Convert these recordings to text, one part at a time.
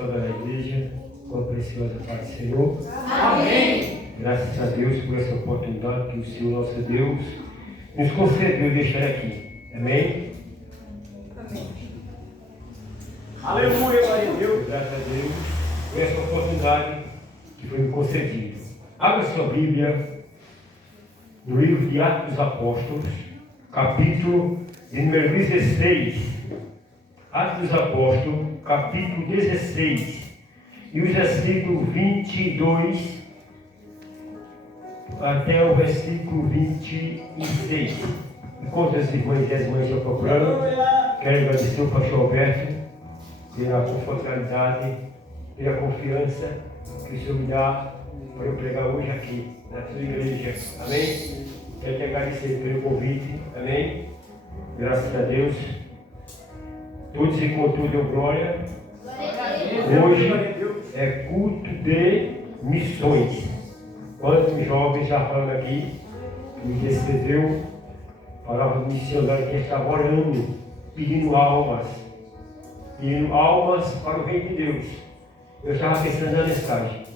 toda a igreja, com a preciosa paz do Senhor. Amém. Graças a Deus por essa oportunidade que o Senhor, nosso Deus, nos concedeu de estar aqui. Amém? Amém. Aleluia, glória a Deus. Graças a Deus por essa oportunidade que foi me concedida. Abra sua Bíblia no livro de Atos dos Apóstolos, capítulo de número 16. Atos dos Apóstolos, capítulo 16, e o versículo 22 até o versículo 26. Enquanto as irmãs e as mães estão procurando, quero agradecer ao pastor Alberto pela confortabilidade, pela confiança que o Senhor me dá para eu pregar hoje aqui, na sua igreja. Amém? Quero te agradecer pelo convite. Amém? Graças a Deus. Todos se encontrou, deu glória. Hoje é culto de missões. Quantos jovens já falando aqui, me recebeu, falava do missionário que estava orando, pedindo almas para o reino de Deus. Eu estava pensando na mensagem.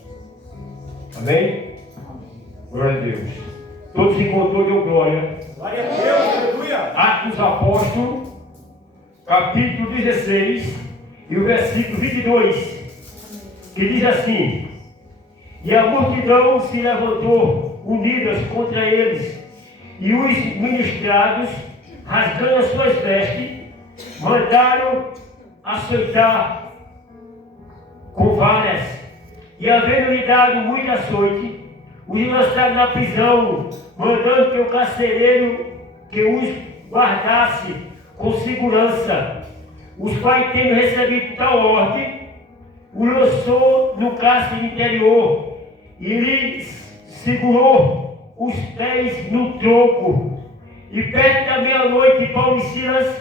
Amém? Glória a Deus. Todos se encontrou, deu glória. Glória a Deus, aleluia. Atos dos Apóstolos, capítulo 16, e o versículo 22, que diz assim: e a multidão se levantou unidas contra eles, e os ministrados, rasgando as suas vestes, mandaram açoitar com varas, e havendo-lhe dado muito açoite, os lançaram na prisão, mandando que o carcereiro que os guardasse com segurança, os quais, tendo recebido tal ordem, o lançou no cárcere interior e lhe segurou os pés no tronco. E perto da meia-noite, Paulo e Silas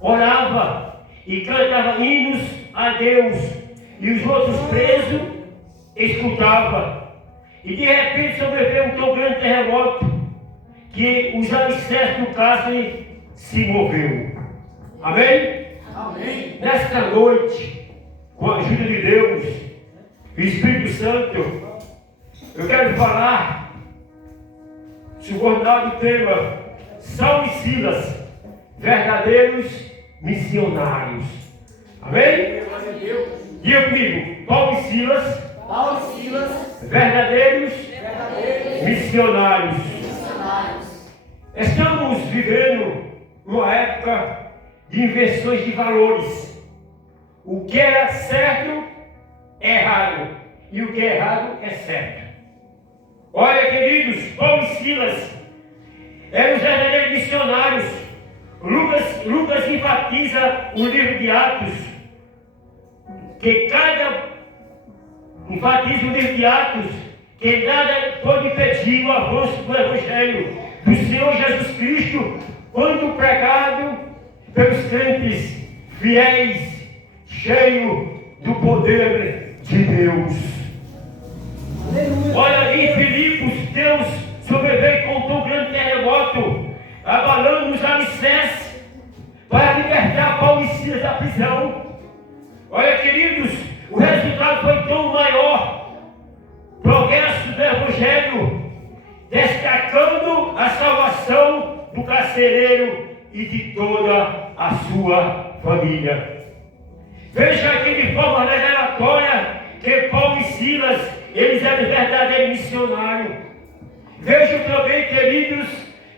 orava e cantava hinos a Deus, e os outros presos escutavam. E de repente sobreveio um tão grande terremoto que os alicerces do cárcere se moveu. Amém? Amém. Nesta noite, com a ajuda de Deus, o Espírito Santo, eu quero falar subordinado o tema Saulo e Silas, verdadeiros missionários. Amém? Glória a Deus. Diga comigo, Paulo e Silas, verdadeiros missionários. Estamos vivendo uma época de inversões de valores. O que é certo é errado, e o que é errado é certo. Olha, queridos, Paulo e Silas eram os verdadeiros missionários. Lucas enfatiza o livro de Atos, que nada pode impedir o avanço do Evangelho do Senhor Jesus Cristo, quando pregado pelos crentes fiéis, cheios do poder de Deus. Aleluia. Olha, em Filipos, Deus sobreveio com um tão grande terremoto, abalando os alicerces para libertar Paulo e Silas da prisão. Olha, queridos, o resultado foi tão maior, progresso do Evangelho, destacando a salvação do carcereiro e de toda a sua família. Veja aqui de forma revelatória que Paulo e Silas, eles eram verdadeiros missionários. Veja também, queridos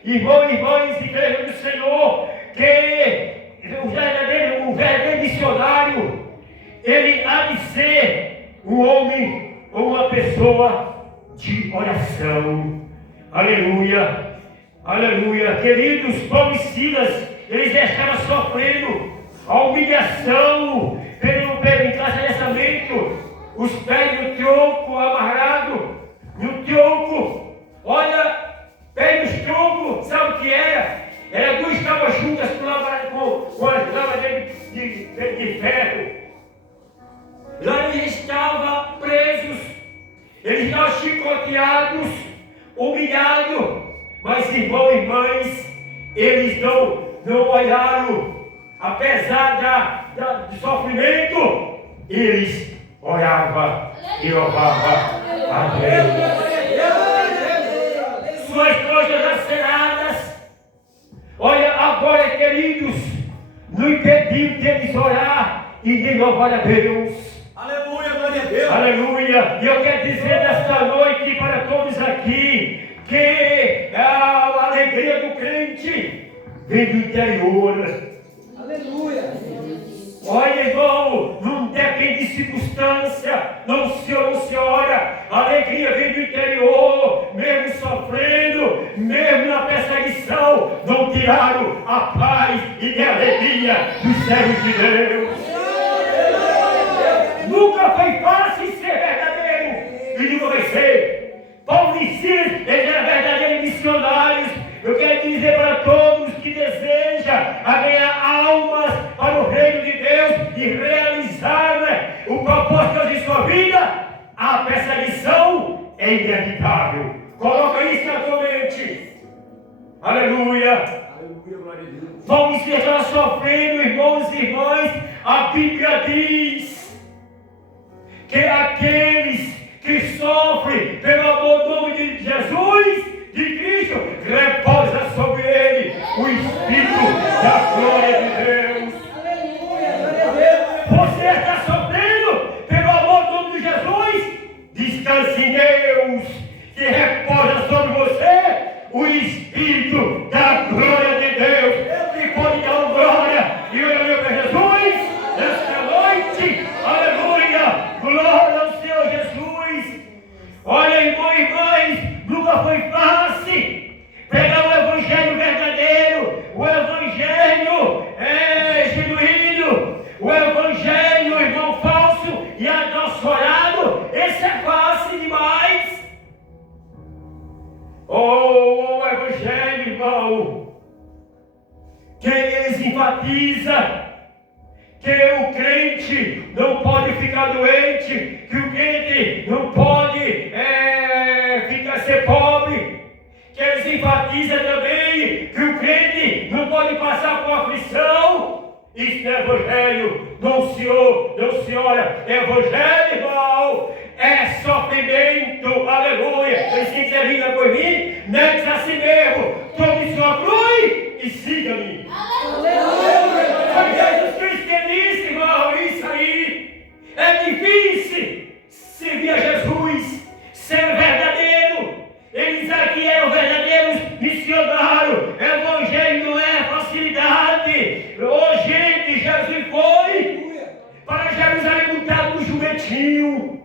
irmãos e irmãs, igreja do Senhor, que o verdadeiro missionário, ele há de ser um homem ou uma pessoa de oração. Aleluia, aleluia. Queridos, Paulo e Silas, eles estavam sofrendo a humilhação pelo encarceramento, os pés no tronco amarrado, no tronco. Olha, pé no tronco, sabe o que era? Era duas tábuas juntas com as lavas de ferro. Lá eles estavam presos, eles estavam chicoteados, humilhados, mas irmãos e irmãs, eles não olharam, apesar do sofrimento, eles oravam e louvavam a Deus. Suas coxas aceradas, olha agora, queridos, não impediu deles orar e de louvar a Deus. Aleluia, glória a Deus. Aleluia. E eu quero dizer nesta noite para todos aqui que a alegria do crente vem do interior. Aleluia. Olha, irmão, não depende de circunstância, não se ora, a alegria vem do interior, mesmo sofrendo, mesmo na perseguição, não tiraram a paz e a alegria dos servos de Deus. Nunca foi fácil ser verdadeiro, e nunca vai ser. Paulo e Silas, eles eram verdadeiros missionários. Eu quero dizer para todos que desejam ganhar almas para o reino de Deus e realizar o propósito de sua vida, a perseguição é inevitável. Coloca isso na tua mente. Aleluia. Aleluia, glória a Deus. Vamos estar sofrendo, irmãos e irmãs. A Bíblia diz que aqueles que sofrem pelo amor do nome de Jesus, de Cristo, repousa sobre ele o Espírito da glória de Deus. Aleluia, glória a Deus. Você está sofrendo pelo amor do nome de Jesus? Descanse em Deus, que repousa sobre você o Espírito da glória de Deus. E pode dar glória e olha para Jesus nesta noite. Aleluia, glória ao Senhor Jesus. Olha, irmão e irmãs, nunca foi fácil pegar o evangelho verdadeiro, o evangelho genuíno, o evangelho, irmão, falso e adulterado. Esse é fácil demais. O evangelho, irmão, que eles enfatizam que o crente não pode ficar doente, que o crente não pode ser pobre, que eles enfatizam também que o crente não pode passar por aflição. Isso é evangelho, não se olha, evangelho, irmão, é sofrimento, aleluia. E se quiser vir por mim, negue-se a si mesmo, tome sua cruz e siga-me. Foi Jesus Cristo que disse, irmão, isso aí. É difícil servir a Jesus, ser verdadeiro. Eles aqui eram verdadeiros missionários. Evangelho não é facilidade. Ô gente, Jesus foi para Jerusalém montado no jumentinho.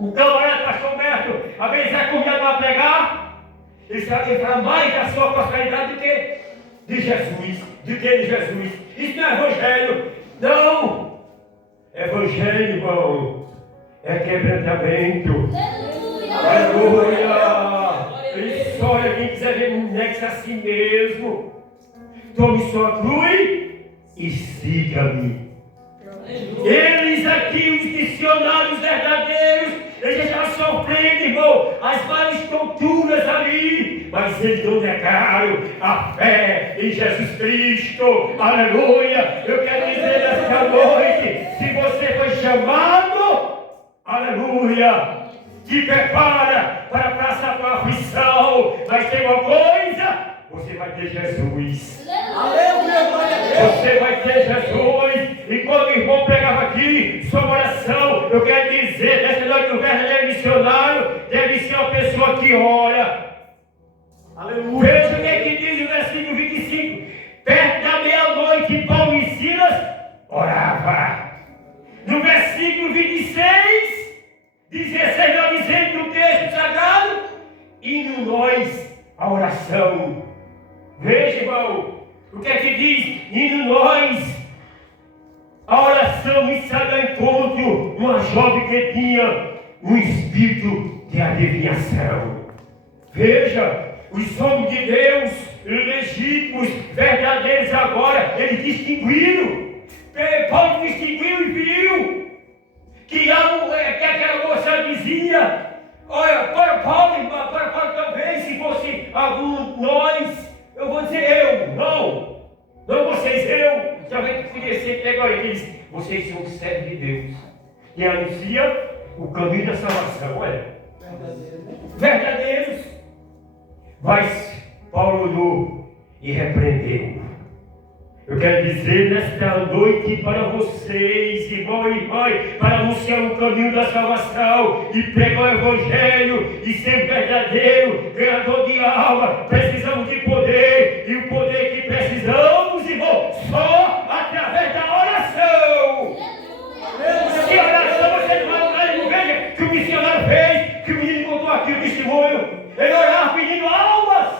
Então, olha, pastor Humberto, a vez é convidado para pregar, ele fala mais da sua prosperidade do que de Jesus, Isso não é evangelho, não. Evangelho, irmão, é quebrantamento. Aleluia. Ele só olha quem quiser ver, negue-se a si mesmo. Tome sua cruz e siga-me. Eles aqui, os missionários verdadeiros, eles estavam sofrendo, irmão, as várias torturas ali, mas eles não negaram a fé em Jesus Cristo. Aleluia. Eu quero dizer nesta noite, se você foi chamado, aleluia, te prepara para passar por aflição, mas tem uma coisa, você vai ter Jesus. Aleluia, glória a Deus. Você vai ter Jesus. E quando o irmão pregava aqui, sua oração, eu quero dizer, nessa noite o verdadeiro missionário deve ser uma pessoa que ora. Aleluia. Veja o que é que diz o versículo 25. Perto da meia-noite, Paulo e Silas orava. No versículo 26, 16, nós dizemos no texto sagrado, indo nós a oração. Veja, irmão, o que é que diz? Indo nós a oração e sai ao encontro uma jovem que tinha um espírito de adivinhação. Veja, os homens de Deus, legítimos, verdadeiros agora, eles distinguiram. Paulo distinguiu e viu que aquela moça dizia, olha, para Paulo, para também, se fosse algum nós, eu vou dizer eu, não vocês, eu. Já vem que conhecer, pega aí, diz, vocês são servos de Deus e anunciam o caminho da salvação. Olha, verdadeiros. Mas Paulo olhou e repreendeu. Eu quero dizer nesta noite para vocês, irmão e irmã, para anunciar o caminho da salvação e pregar o Evangelho e ser verdadeiro, ganhador de alma, precisamos de poder, e o poder que precisamos, irmão, só através da oração. Se oração você não vai orar, não veja que o missionário fez, que o menino contou aqui o testemunho, ele orava pedindo almas,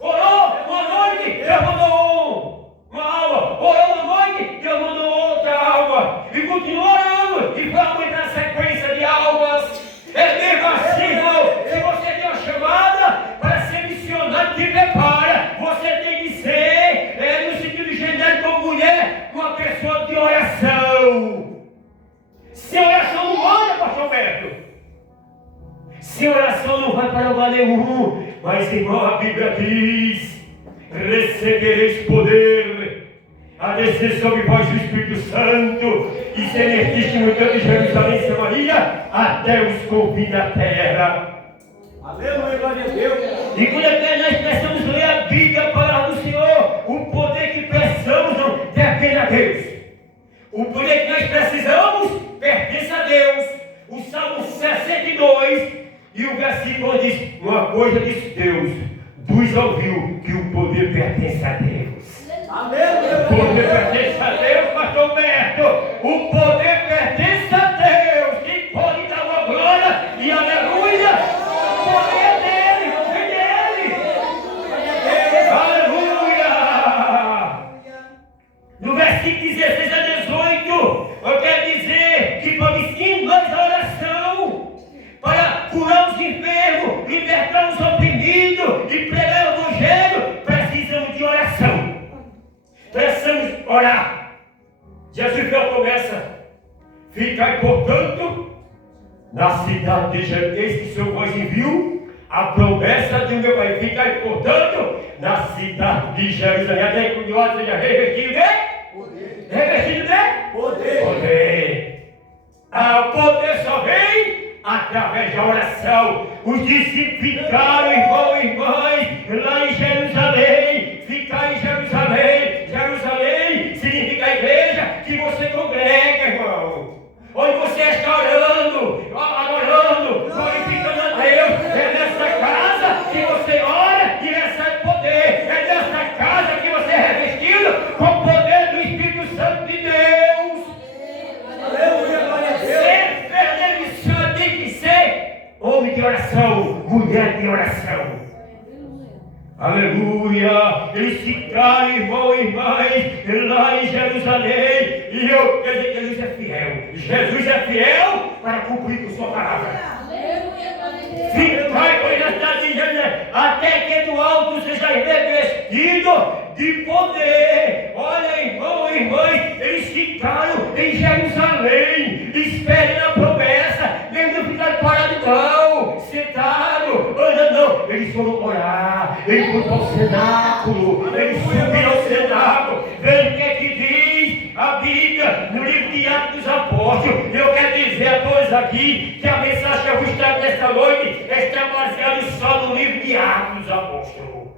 orou uma noite, Deus mandou uma alma, orou uma noite, Deus mandou outra alma, e continuou orando, e foi aumentando a sequência de almas. É mesmo assim, irmão, se você tem uma chamada para ser missionário, te prepara, você tem que ser, no sentido genérico como mulher, uma pessoa de oração. Sem oração não ora, pastor Alberto. Sem oração não vai para lugar nenhum. Mas, irmão, a Bíblia diz: recebereis poder a descer sobre vós o Espírito Santo, e sereis testemunhas de Jerusalém e Samaria até os confins da terra. Aleluia, glória a Deus. E quando nós precisamos ler a Bíblia, a palavra do Senhor, o poder que precisamos não depende a Deus. O poder que nós precisamos pertence a Deus. O Salmo 62 e o versículo diz: uma coisa disse Deus, dos ouviu que o poder pertence a Deus. Aleluia. O poder pertence a Deus, pastor Alberto. O poder pertence a Deus. Quem pode dar uma glória e aleluia? O poder é dele, não vem dele. Aleluia. No versículo 16 a 18, eu quero dizer que para ensinar a oração, para curar os enfermos, libertar os oprimidos e pregar o Evangelho, precisamos de oração. Precisamos orar. Jesus deu a promessa: ficai, portanto, na cidade de Jerusalém. Eis que o Senhor vos enviou a promessa de meu Pai. Ficai, portanto, na cidade de Jerusalém. Até que o outro seja revestido de poder. Revestido de Poder. poder. O poder só vem através da oração. Os discípulos ficaram, irmão e irmãs, lá em Jerusalém. Ficar em Jerusalém. Jerusalém significa a igreja que você congrega, irmão. Onde você está orando, adorando, glorificando a Deus. É nessa casa que você ora e recebe poder. É nessa casa que você é revestido com o poder do Espírito Santo de Deus. Aleluia, glória a Deus. Ser verdadeiro missionário tem que ser homem de oração, mulher de oração. Aleluia! Eles ficaram, irmão e irmãs, lá em Jerusalém. E eu quero dizer que Jesus é fiel. Jesus é fiel para cumprir com sua palavra. Ficai com ele na cidade de Jerusalém, até que do alto seja revestido de poder. Olha, irmão e irmãs, eles ficaram em Jerusalém, esperando a promessa. Eles não ficaram parados não, sentados, andando não. Eles foram orar, eles foram para o cenáculo, eles subiram ao cenáculo. Veja o que é que diz a Bíblia no livro de Atos dos Apóstolos. Eu quero dizer a todos aqui que a mensagem que eu vos trago nesta noite está baseada só no livro de Atos dos Apóstolos.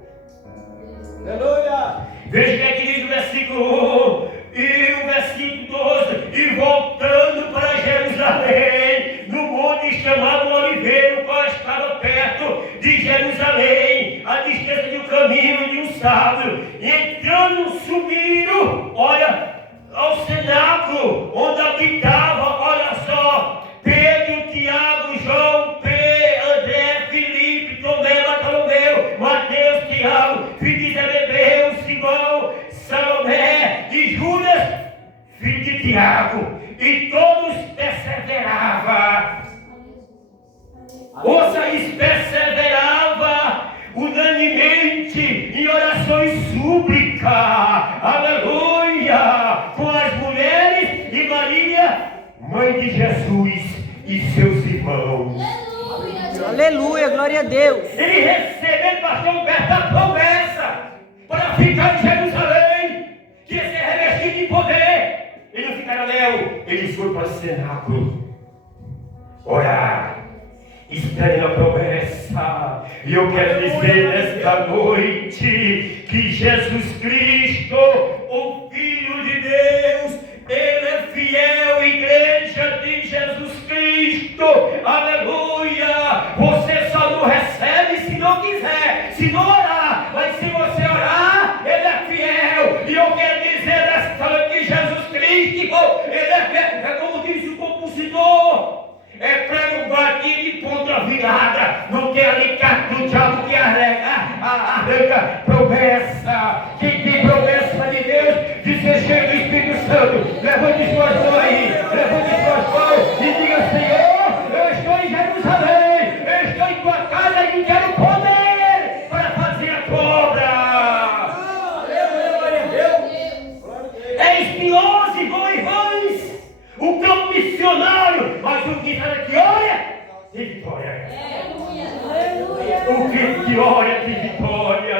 Aleluia. Veja o que é que diz o versículo 1 e o versículo 12. E voltando para Jerusalém, no monte chamado Oliveira, o qual estava perto de Jerusalém, à distância do caminho de um sábado, entrando, subiram, olha, ao cenáculo, onde habitava, olha só, Pedro, Tiago, João, André, Filipe, Tomé, Bartolomeu, Mateus, Tiago, filho de Zebedeu, Simão, Salomé e Judas, filho de Tiago, e todos perseveravam. Ouça isso, perseverava unanimemente em oração e súplica, aleluia, com as mulheres e Maria, mãe de Jesus e seus irmãos. Aleluia, glória a Deus. Ele recebeu, pastor Alberto, a promessa para ficar em Jerusalém, que ia ser revestido de poder. Ele não ficará anel, eles foram para o cenáculo orar, esperando a promessa. E eu quero dizer nesta noite que Jesus Cristo, o Filho de Deus, Ele é fiel, igreja de Jesus Cristo, aleluia. Você só não recebe se não quiser, se não orar, mas se você orar, Ele é fiel. E eu quero dizer nesta noite que Jesus Cristo, Ele é fiel, é como diz o compositor. É prego batido e ponta virada. Não tem alicate do diabo que arranca promessa. Quem tem promessa de Deus, de ser cheio do Espírito Santo, levante suas mãos aí, levante suas mãos e diga: Senhor, eu estou em Jerusalém, eu estou em tua casa e quero poder para fazer a tua obra. É espinhoso, irmãos, o campo missionário, mas o que está aqui, olha, tem vitória. O que olha, tem vitória.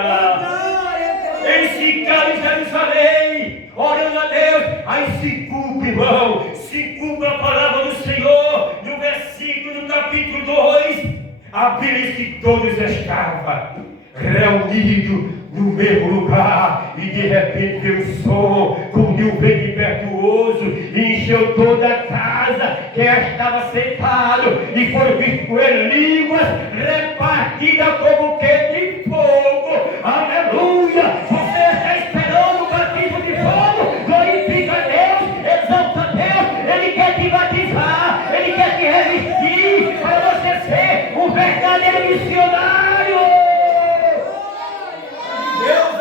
Eles ficaram em Jerusalém, orando a Deus. Aí se cumpre, irmão, se cumpre a palavra do Senhor, no versículo do capítulo 2. A Bíblia diz que todos estavam reunidos no mesmo lugar, e de repente veio um som como de um vento impetuoso, e encheu toda a casa que estava sentado, e foram vistos com ele línguas repartidas como que de fogo. Aleluia! Você está esperando o batismo de fogo? Glorifica a Deus, exalta a Deus. Ele quer te batizar, Ele quer te revestir para você ser um verdadeiro missionário.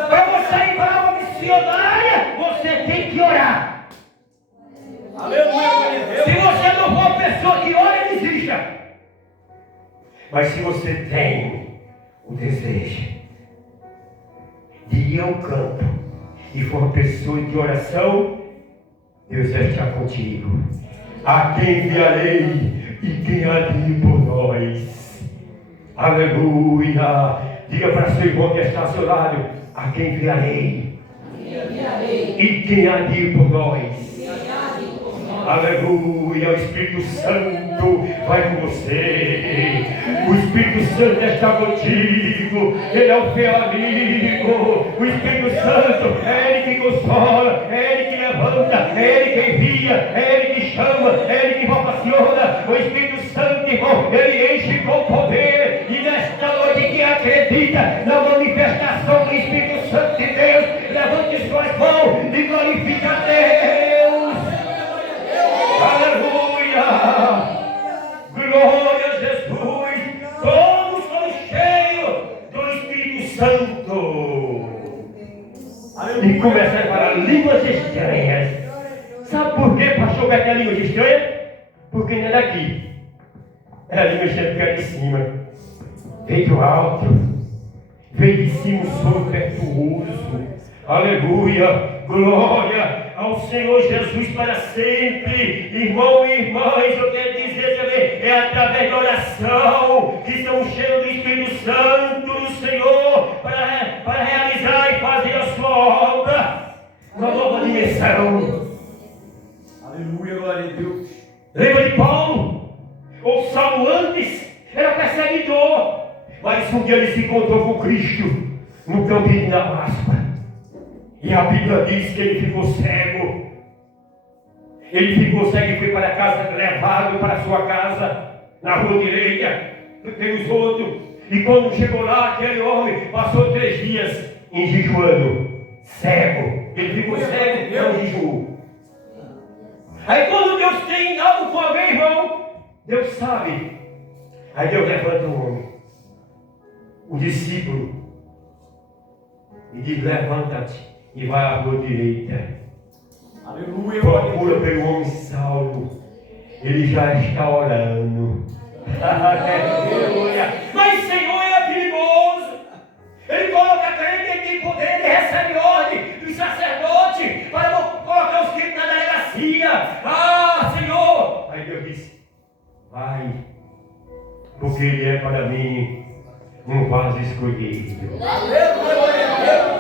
Para você ir para uma missionária, você tem que orar. Aleluia. Se você não for uma pessoa que ora, desista. Mas se você tem o desejo de ir ao campo e for uma pessoa de oração, Deus vai estar contigo. A quem enviarei e quem há de ir por nós? Aleluia. Diga para seu irmão que está ao seu lado: a quem enviarei e quem há de ir por nós? Aleluia. O Espírito Santo vai com você. O Espírito Santo está contigo. Ele é o teu amigo. O Espírito Santo é Ele que consola, é Ele que levanta, é Ele que envia, é Ele que chama, é Ele que vocaciona. O Espírito Santo, irmão, Ele enche com poder. E nesta noite, quem acredita na manifestação do Espírito Santo de Deus, levante suas mãos e glorifique a Deus. Aleluia! Glória a Jesus! Todos foram cheios do Espírito Santo. E começaram a falar línguas estranhas. Sabe por quê, pastor, que é língua estranha? Porque não é daqui. É a língua estranha que é de cima. Veio do alto. Veio de cima um som impetuoso. Aleluia! Glória ao Senhor Jesus para sempre. Irmão e irmãs, eu quero dizer também, é através da oração que estamos cheios do Espírito Santo do Senhor para realizar e fazer a sua obra, uma nova dimensão. Aleluia, glória a Deus. Lembra de Paulo? Ou Saulo antes era perseguidor, mas um dia ele se encontrou com Cristo no caminho de Damasco. E a Bíblia diz que ele ficou cego. Ele ficou cego e foi para casa, levado para a sua casa, na rua direita, pelos outros. E quando chegou lá, aquele homem passou 3 dias em jejuando, cego. Ele ficou cego, Deus jejuou. Aí quando Deus tem algo com alguém, irmão, Deus sabe. Aí Deus levanta o homem, o discípulo, e diz: levanta-te e vai à rua direita. Aleluia. Procura pelo homem Saulo. Ele já está orando. Aleluia. Mas Senhor, é perigoso. Ele coloca crente, ele tem poder, ele recebe ordem dos sacerdotes para colocar os crentes na delegacia. Ah, Senhor. Aí Deus disse: vai, porque ele é para mim um vaso escolhido. Aleluia.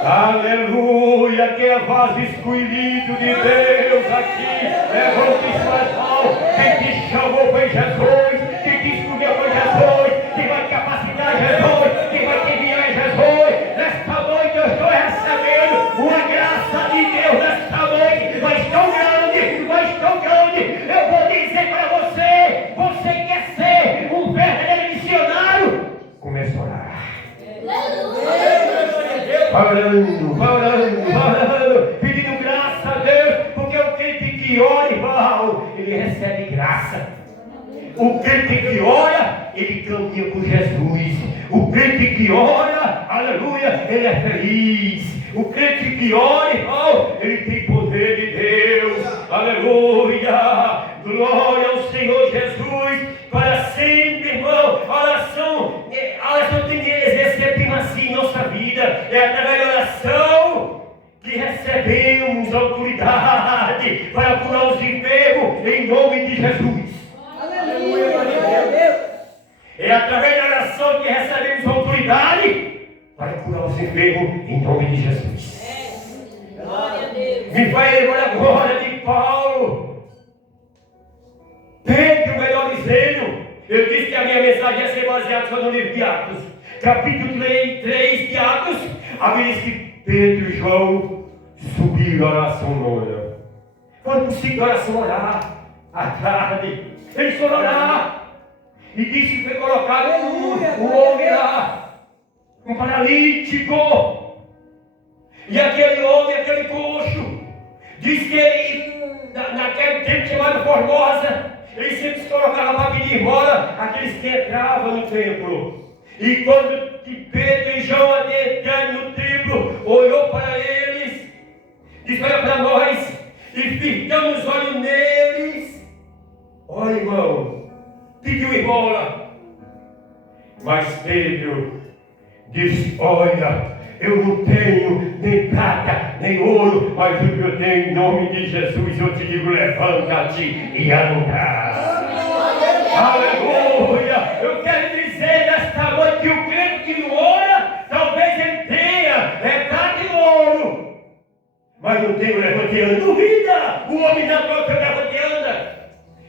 Aleluia, que é vaso escolhido de Deus aqui. Levante suas mãos. Quem te chamou foi Jesus. Quem te escolheu foi Jesus. Quem vai te capacitar é Jesus. Quem vai te enviar é Jesus. Nesta noite eu estou recebendo uma graça de Deus nesta noite. Mas tão grande, mas tão grande. Eu vou dizer para você, você quer ser um verdadeiro missionário? Comece a orar. Falando, pedindo graça a Deus, porque o crente que ora, irmão, ele recebe graça. O crente que ora, ele caminha com Jesus. O crente que ora, aleluia, ele é feliz. O crente que ora, irmão, ele tem poder de Deus. Aleluia, glória ao Senhor Jesus. Para sempre, irmão, a oração tem que exercer primazia em nossa vida. É através da oração que recebemos autoridade para curar os enfermos em nome de Jesus. Aleluia, glória a Deus. É através da oração que recebemos autoridade para curar os enfermos em nome de Jesus. Glória a Deus. Me vai lembrar agora de Paulo. Pedro, melhor dizendo, eu disse que a minha mensagem ia ser baseada só no livro de Atos. Capítulo 3 de Atos, a Bíblia diz que Pedro e João subiram a oração nona. Quando conseguiram a oração orar, à tarde, eles foram orar. E disse que foi colocado um homem lá, um paralítico. E aquele homem, aquele coxo, diz que ele, naquele tempo chamado Formosa, ele sempre se colocava para pedir embora aqueles que entravam no templo. E quando Pedro e João adentraram no templo, olhou para eles, disse: olha para nós, e fitamos os olhos neles. Olha, irmão, pediu embora. Mas Pedro disse: olha, eu não tenho nem prata, nem ouro, mas o que eu tenho em nome de Jesus, eu te digo: levanta-te e anda. Aleluia! Eu quero dizer nesta noite que o crente que não ora, talvez ele tenha prata e ouro, mas não tem o levante e anda. Duvida o homem natural que o levante e anda.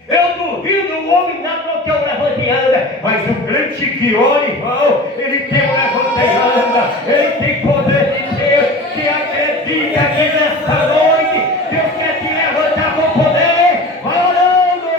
Eu duvido o homem natural que o levante e anda, mas o crente que ora, irmão, ele tem o levante e anda. Ele tem poder de Deus, que acredita que nesta noite Deus quer te levantar com poder. Vai orando,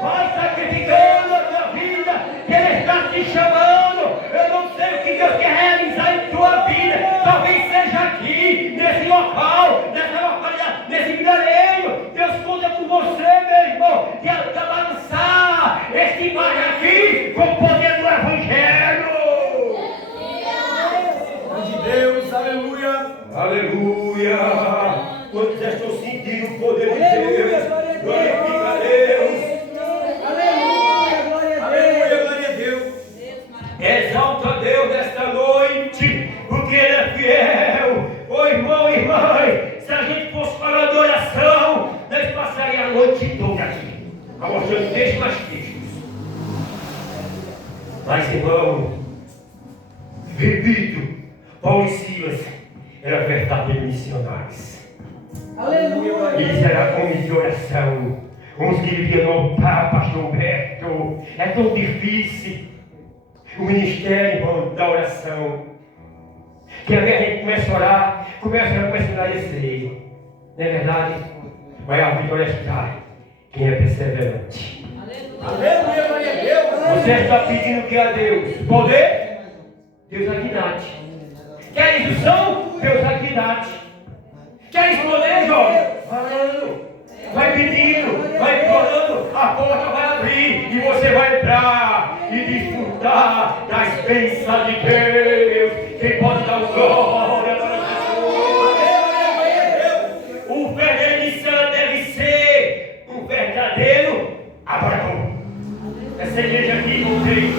vai sacrificando a tua vida, que Ele está te chamando. Eu não sei o que Deus quer realizar em tua vida. Talvez seja aqui, nesse local, nessa localidade, nesse vilarejo. Deus conta com você, meu irmão, que balançar este mar aqui com o poder do Evangelho. De Deus, aleluia. Aleluia. Quantos já estão sentindo o poder de Deus? Glorifica a Deus. Aleluia, glória a Deus. Aleluia, glória a Deus. Exalta a Deus nesta noite, porque Ele é fiel. Ô irmão e irmã, se a gente fosse falar de oração, nós passaríamos a noite toda aqui, mostrando textos mais textos. Mas, irmão, repito, Paulo e Silas eram verdadeiros missionários. Aleluia. Eles eram homens de oração. Uns que viviam no pastor Humberto. É tão difícil o ministério, irmão, da oração. Que a gente começa a orar, começa a esclarecer. Não é verdade? Mas a vitória está quem é perseverante. Aleluia, glória a Deus. Você está pedindo que a Deus? Poder? Deus aqui dá-te. Quer instrução? Deus aqui dá-te. Quer poder, jovem? Falando. Vai pedindo, vai implorando, a porta vai abrir e você vai entrar e desfrutar das bênçãos de Deus. Quem pode dar glória a Deus? O verdadeiro missionário deve ser um verdadeiro adorador. Essa igreja aqui não tem.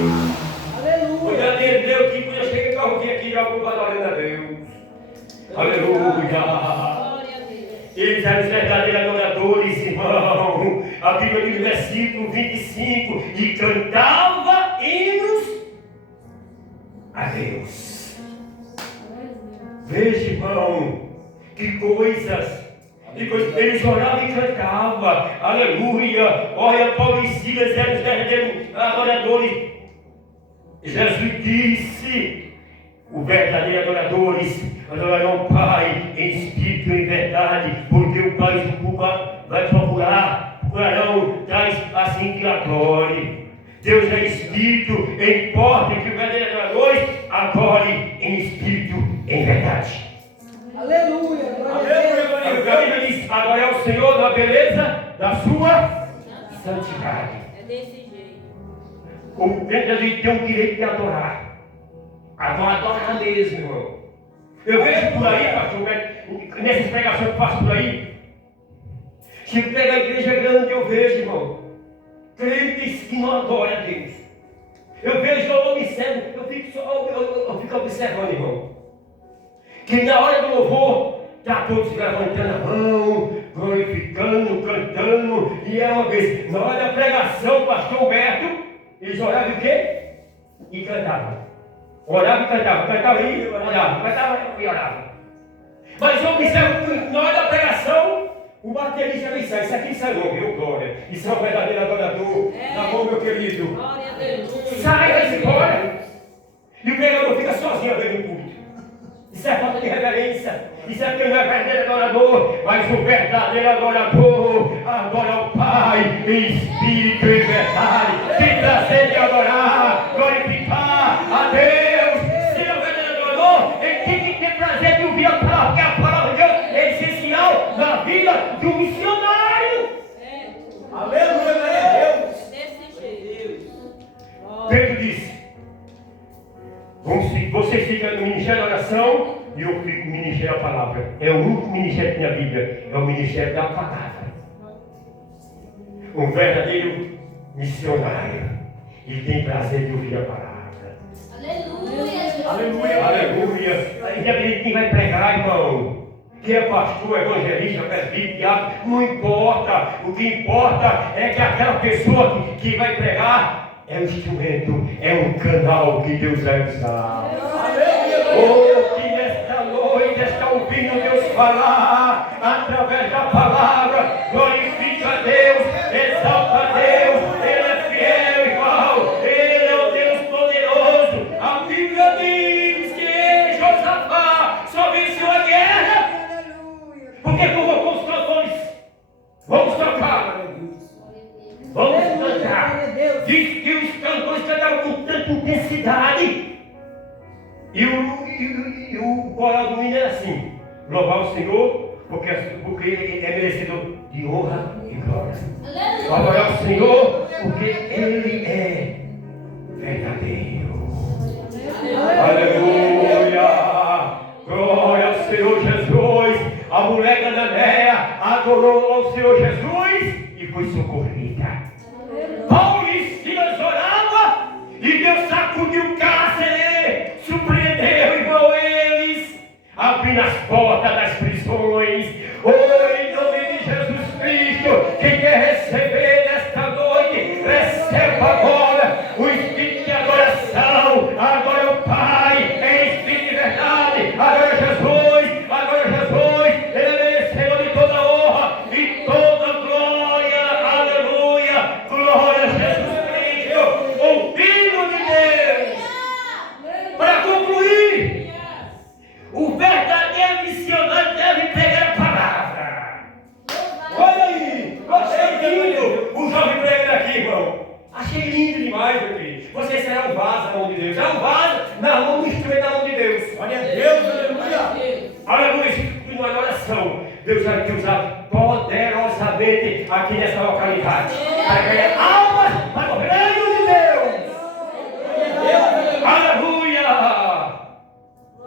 Cuidado de Deus, que quando eu chego em carro aqui, já vou adorando a Deus. Aleluia. Eles eram os verdadeiros adoradores, irmão. A Bíblia diz no versículo 25: e cantava hinos a Deus. Veja, irmão, que coisas. Eles oravam e cantavam, aleluia. Olha, Paulo e Silas eram os verdadeiros adoradores. Jesus disse: os verdadeiros adoradores adorarão o Pai em espírito e em verdade, porque o Pai vai procurarão tais assim que adore. Deus é espírito, importa que os verdadeiros adoradores adorem em espírito e em verdade. Aleluia. A Bíblia diz: agora é o Senhor da beleza da sua santidade. É desse jeito. O crente tem o direito de adorar. Agora adorar mesmo, irmão. Eu vejo por aí, pastor, nessas pregações que eu faço por aí, se pega a igreja grande, eu vejo, irmão, crentes que não adoram a Deus. Eu vejo, eu observo, eu fico observando, irmão, que na hora do louvor, está todos levantando a mão, glorificando, cantando, e é uma vez, na hora da pregação, o pastor Humberto, eles oravam o quê? E cantavam. Orava e cantava, cantava e orava, cantava e orava. Mas eu observo que na hora da pregação, o baterista me sai, isso aqui sai logo, meu glória. Isso é um verdadeiro adorador, tá bom, meu querido? Glória a Deus. Sai, vai embora. E o pregador fica sozinho vendo o culto. Isso é falta de reverência. Isso aqui não é verdadeiro adorador, mas o verdadeiro adorador adora o Pai em espírito e verdade. Que prazer de adorar, glorificar a Deus. Se é o verdadeiro adorador, ele tem que ter prazer de ouvir a palavra, porque a palavra de Deus é essencial na vida do missionário. Aleluia, glória a Deus. Desse jeito. Pedro disse: vocês ficam no ministério da oração e eu fico no ministério da palavra. É o único ministério que tem a Bíblia, é o ministério da palavra. Um verdadeiro missionário, ele tem prazer de ouvir a palavra. Aleluia. Aleluia. Aleluia. Independente quem vai pregar, irmão, que é pastor, evangelista, presbítero, diabo, não importa. O que importa é que aquela pessoa que vai pregar é um instrumento, é um canal que Deus vai usar. Oh, que nesta noite está ouvindo Deus falar através da palavra. Glorifica a Deus, exalta a Deus. Ele é fiel, irmão. Ele é o Deus poderoso. A Bíblia diz que ele, Josafá, só venceu a guerra porque convocou os cantores. Vamos tocar. Vamos cantar. Diz que os cantores cantavam com tanta intensidade. E o coral do hino era assim: louvar o Senhor, porque ele é merecedor de honra e glória. Adorar o Senhor, porque Ele é verdadeiro. Aleluia! Glória ao Senhor Jesus. A mulher cananeia adorou ao Senhor Jesus e foi socorrida. Paulo e Silas oravam e Deus sacudiu o cárcere, surpreendeu, irmão, eles, abrindo as portas das prisões. Oh, em nome de Jesus Cristo, quem quer receber nesta noite, receba agora o espírito de adoração. Adora o Pai em espírito de verdade. Adora Jesus, adora Jesus. Ele é merecedor de toda honra e toda glória. Aleluia, glória a Jesus Cristo, o Filho de Deus. Para concluir, o verdadeiro missionário deve pegar a palavra. Olha aí, achei lindo o jovem pregando aqui, irmão. Achei lindo demais, meu querido. Você será um vaso na mão de Deus. É um vaso na mão do instrumento na mão de Deus. Olha a Deus, aleluia. Aleluia, isso não é oração. Deus vai te usar poderosamente aqui nessa localidade. Para ganhar almas para o reino de Deus. Aleluia.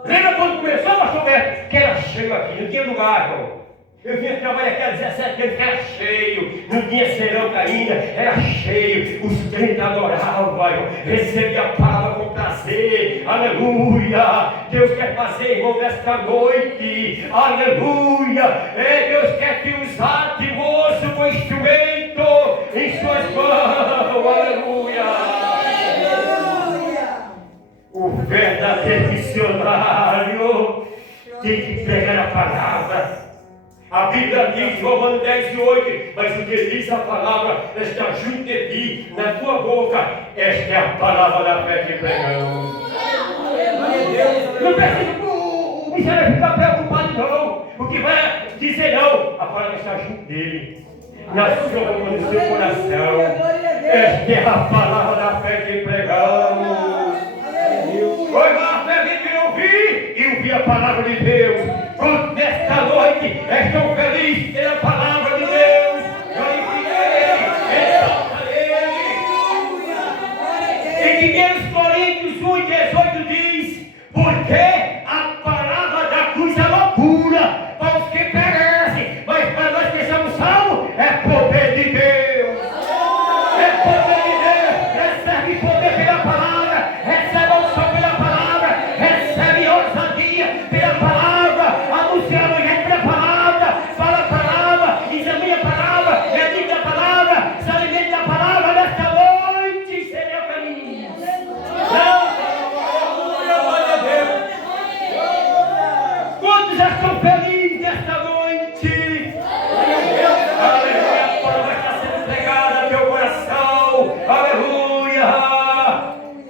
Lembra quando começou, pastor Beto? Que era cheio aqui, não tinha lugar, irmão. Eu vinha trabalhar aqui há 17 anos, que era cheio, não tinha serão ainda, era cheio. Os crentes adoravam, recebia a palavra com prazer. Aleluia. Deus quer fazer, irmão, nesta noite. Aleluia. Deus quer te usar, te moço, com instrumento em suas mãos. Aleluia. O verdadeiro missionário tem que pregar a palavra. A Bíblia diz, Romanos 10:8, mas o que diz a palavra está junto de ti, na tua boca. Esta é a palavra da fé que pregamos. Não precisa o missionário ficar preocupado, não. O que vai dizer, não. A palavra está junto dele, na sua boca, no seu coração. Esta é a palavra da fé que pregamos. Foi lá, a fé que ouvir e ouvir a palavra de Deus. Quando nesta noite estou feliz pela palavra de Deus. Glorificarei, exaltarei. Em 1 Coríntios 1:18 diz: porque a palavra da cruz é loucura para os que perecem, mas para nós que somos salvos é poder de Deus. É poder de Deus. Recebe poder pela palavra, recebe unção pela palavra, recebe ousadia pela palavra, anuncia a mulher pela palavra, fala a palavra, examine a palavra, medita a palavra, se alimente da palavra nesta noite, seja feliz. Quantos já estão felizes nesta noite? Aleluia, a palavra está sendo pregada no meu coração. Aleluia.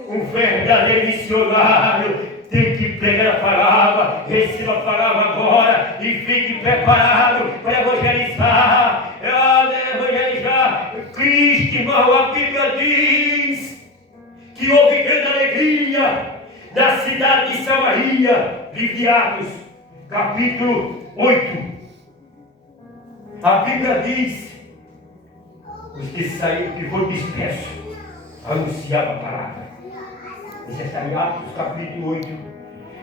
Um verdadeiro missionário tem que pregar a palavra. Receba a palavra agora e fique preparado para evangelizar. Evangelizar Cristo, irmão. A Bíblia diz que houve grande alegria da cidade de Samaria. Livro de Atos, capítulo 8. A Bíblia diz: os que saíram, que foram dispersos, anunciavam a palavra. Isso está em Atos, capítulo 8,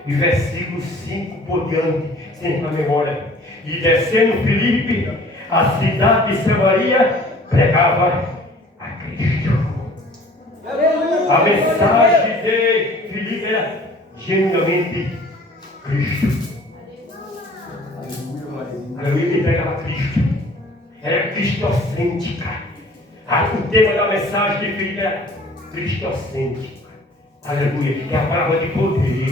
de versículo 5 por diante, sempre na memória. E descendo Filipe, a cidade de Samaria, pregava a Cristo. A mensagem de Filipe era genuinamente Cristo. Aleluia, ele pregava Cristo. Era cristocêntrica. O tema da mensagem de Filipe era cristocêntrica. Aleluia, é a palavra de poder,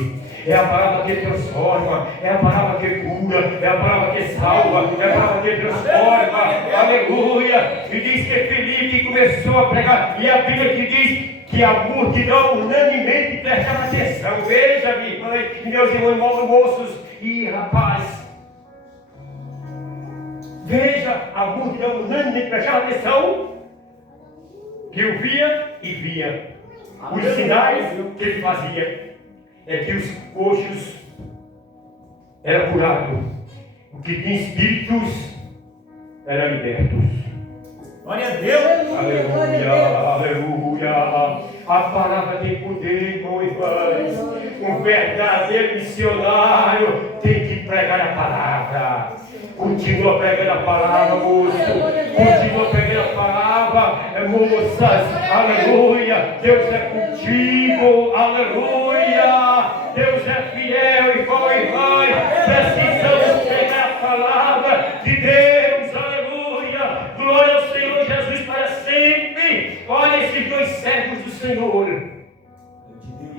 é a palavra que transforma, é a palavra que cura, é a palavra que salva, é a palavra que transforma. Aleluia. E diz que Filipe começou a pregar, e a Bíblia que diz que a multidão unanimemente prestava atenção. Veja, minha irmã e meus irmãos moços e rapazes, veja, a multidão unanimemente prestava atenção, que ouvia e via os sinais que ele fazia. É que os coxos eram curados, o que tinha espíritos eram libertos. Glória a Deus. Aleluia, aleluia. A palavra tem poder, irmãos e irmãs. Um verdadeiro missionário tem que pregar a palavra. Continua pregando a palavra, moço. Continua pregando a palavra, moças. Aleluia. Deus é contigo. Aleluia. Deus é fiel, irmão e irmã. Precisamos pregar a palavra de Deus. Aleluia. Glória ao Senhor Jesus para sempre. Olha esses dois servos do Senhor.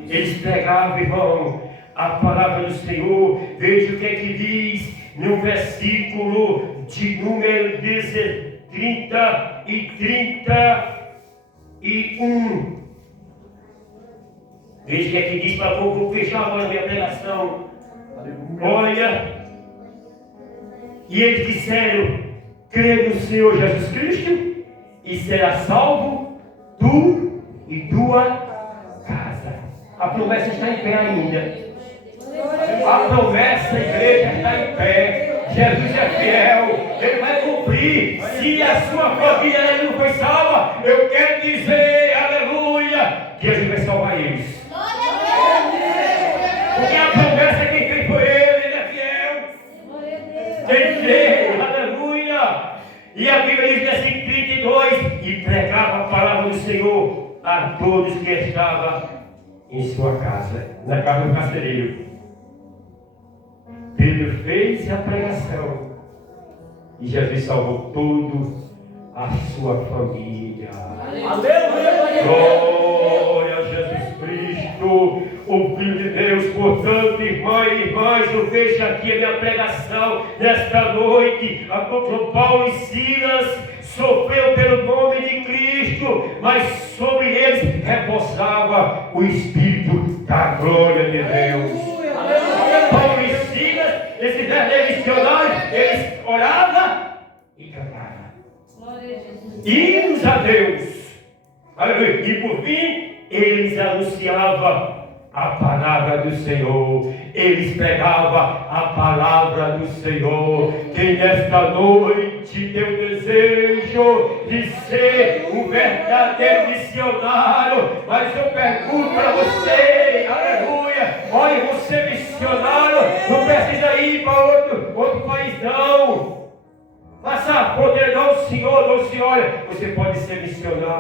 Eles pregavam, irmão, a palavra do Senhor. Veja o que é que diz no versículo de número 30 e 31. Veja o que é que diz, para vou fechar agora a minha pregação. Olha, e eles disseram: crê no Senhor Jesus Cristo e será salvo tu e tua casa. A promessa está em pé ainda. A promessa, igreja, está em pé. Jesus é fiel, Ele vai cumprir. Se a sua família não foi salva, eu quero dizer, aleluia, que Jesus vai salvar eles. Porque a promessa quem fez foi Ele é fiel. Quem crê, aleluia. E a Bíblia diz assim, 32, e pregava a palavra do Senhor a todos que estavam em sua casa, na casa do carcereiro. Pedro fez a pregação e Jesus salvou toda a sua família. Aleluia. Glória a Jesus Cristo, o Filho de Deus. Portanto, irmã e mais eu vejo aqui a minha pregação nesta noite. Apóstolo Paulo e Silas sofreu pelo nome de Cristo, mas sobre eles repousava o Espírito da glória de Deus. Paulo e Silas, esses missionários, eles oravam e cantavam. Glória a Jesus. Hinos a Deus. Aleluia. E por fim, eles anunciavam a palavra do Senhor. Eles pregavam a palavra do Senhor. Quem nesta noite tem o desejo de ser um verdadeiro missionário, mas eu pergunto para você, aleluia, olha, você missionário, não precisa ir para outro país não. Passaporte não, senhor, não, senhora, você pode ser missionário.